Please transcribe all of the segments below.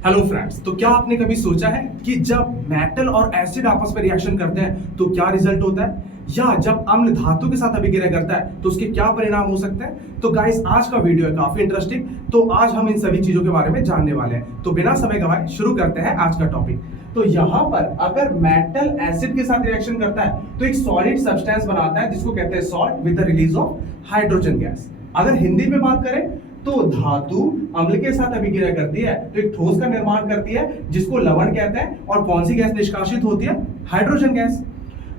Hello friends, तो क्या आपने कभी सोचा है कि जब मेटल और एसिड आपस में रिएक्शन करते हैं तो क्या रिजल्ट होता है, या जब अम्ल धातु के साथ अभिक्रिया करता है तो उसके क्या परिणाम हो सकते हैं। तो गाइस, आज का वीडियो है काफी इंटरेस्टिंग। तो आज हम इन सभी चीजों के बारे में जानने वाले हैं। तो बिना समय गवाए शुरू करते हैं आज का टॉपिक। तो यहाँ पर अगर मेटल एसिड के साथ रिएक्शन करता है तो एक सॉलिड सब्सटेंस बनाता है जिसको कहते हैं salt with the release of hydrogen gas. अगर हिंदी में बात करें तो धातु अम्ल के साथ अभिक्रिया करती है तो एक ठोस का निर्माण करती है जिसको लवण कहते हैं, और कौन सी गैस निष्कासित होती है? Hydrogen gas.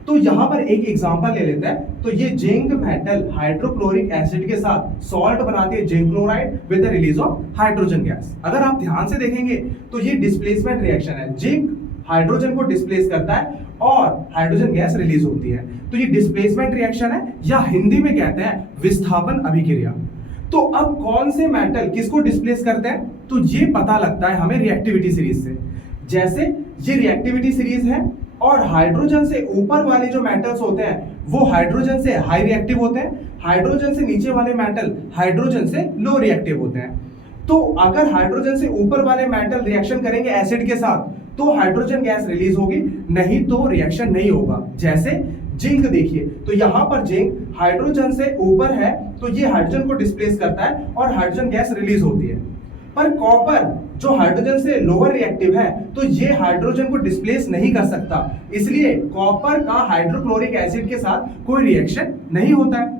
तो यहां पर एक एग्जांपल ले लेते हैं। तो ये जिंक मेटल हाइड्रोक्लोरिक एसिड के साथ सॉल्ट बनाती है zinc chloride with the release of hydrogen gas. अगर आप ध्यान से देखेंगे तो ये डिस्प्लेसमेंट रिएक्शन है। जिंक हाइड्रोजन को डिस्प्लेस करता है और हाइड्रोजन गैस रिलीज होती है। तो ये डिस्प्लेसमेंट रिएक्शन है, या हिंदी में कहते हैं विस्थापन अभिक्रिया। तो अब कौन से मेटल किसको डिस्प्लेस करते हैं, तो ये पता लगता है हमें रिएक्टिविटी सीरीज से। जैसे ये रिएक्टिविटी सीरीज है और हाइड्रोजन से ऊपर वाले जो मेटल्स होते हैं वो हाइड्रोजन से हाई रिएक्टिव होते हैं, हाइड्रोजन से नीचे वाले मेटल हाइड्रोजन से लो रिएक्टिव होते हैं। तो अगर हाइड्रोजन से ऊपर वाले मेटल रिएक्शन करेंगे एसिड के साथ तो हाइड्रोजन गैस रिलीज होगी, नहीं तो रिएक्शन नहीं होगा। जैसे जिंक देखिए, तो यहां पर जिंक हाइड्रोजन से ऊपर है तो ये हाइड्रोजन को डिस्प्लेस करता है और हाइड्रोजन गैस रिलीज होती है। पर कॉपर जो हाइड्रोजन से लोअर रिएक्टिव है तो ये हाइड्रोजन को डिस्प्लेस नहीं कर सकता, इसलिए कॉपर का हाइड्रोक्लोरिक एसिड के साथ कोई रिएक्शन नहीं होता है।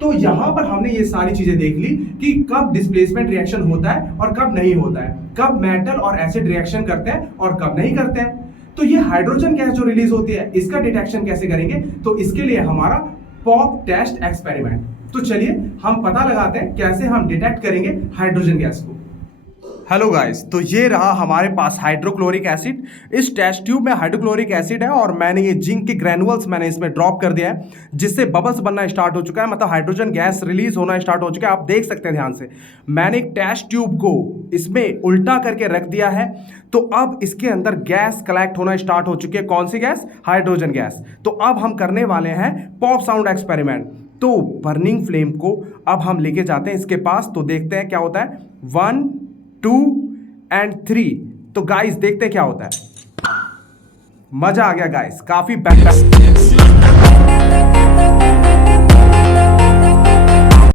तो यहां पर हमने ये सारी चीजें देख ली कि कब डिस्प्लेसमेंट रिएक्शन होता है और कब नहीं होता है, कब मेटल और एसिड रिएक्शन करते हैं और कब नहीं करते हैं। तो ये हाइड्रोजन गैस जो रिलीज होती है इसका डिटेक्शन कैसे करेंगे, तो इसके लिए हमारा पॉप टेस्ट एक्सपेरिमेंट। तो चलिए हम पता लगाते हैं कैसे हम डिटेक्ट करेंगे हाइड्रोजन गैस को। हेलो गाइस, तो ये रहा हमारे पास हाइड्रोक्लोरिक एसिड। इस टेस्ट ट्यूब में हाइड्रोक्लोरिक एसिड है और मैंने ये जिंक के ग्रैनुअल्स मैंने इसमें ड्रॉप कर दिया है, जिससे बबल्स बनना स्टार्ट हो चुका है, मतलब हाइड्रोजन गैस रिलीज होना स्टार्ट हो चुका है। आप देख सकते हैं ध्यान से, मैंने एक टेस्ट ट्यूब को इसमें उल्टा करके रख दिया है। तो अब इसके अंदर गैस कलेक्ट होना स्टार्ट हो चुकी है। कौन सी गैस? Hydrogen gas. तो अब हम करने वाले हैं पॉप साउंड एक्सपेरिमेंट। तो बर्निंग फ्लेम को अब हम लेके जाते हैं इसके पास, तो देखते हैं क्या होता है। 1 2 एंड 3। तो गाइस देखते हैं क्या होता है। मजा आ गया गाइस, काफी बेहतर।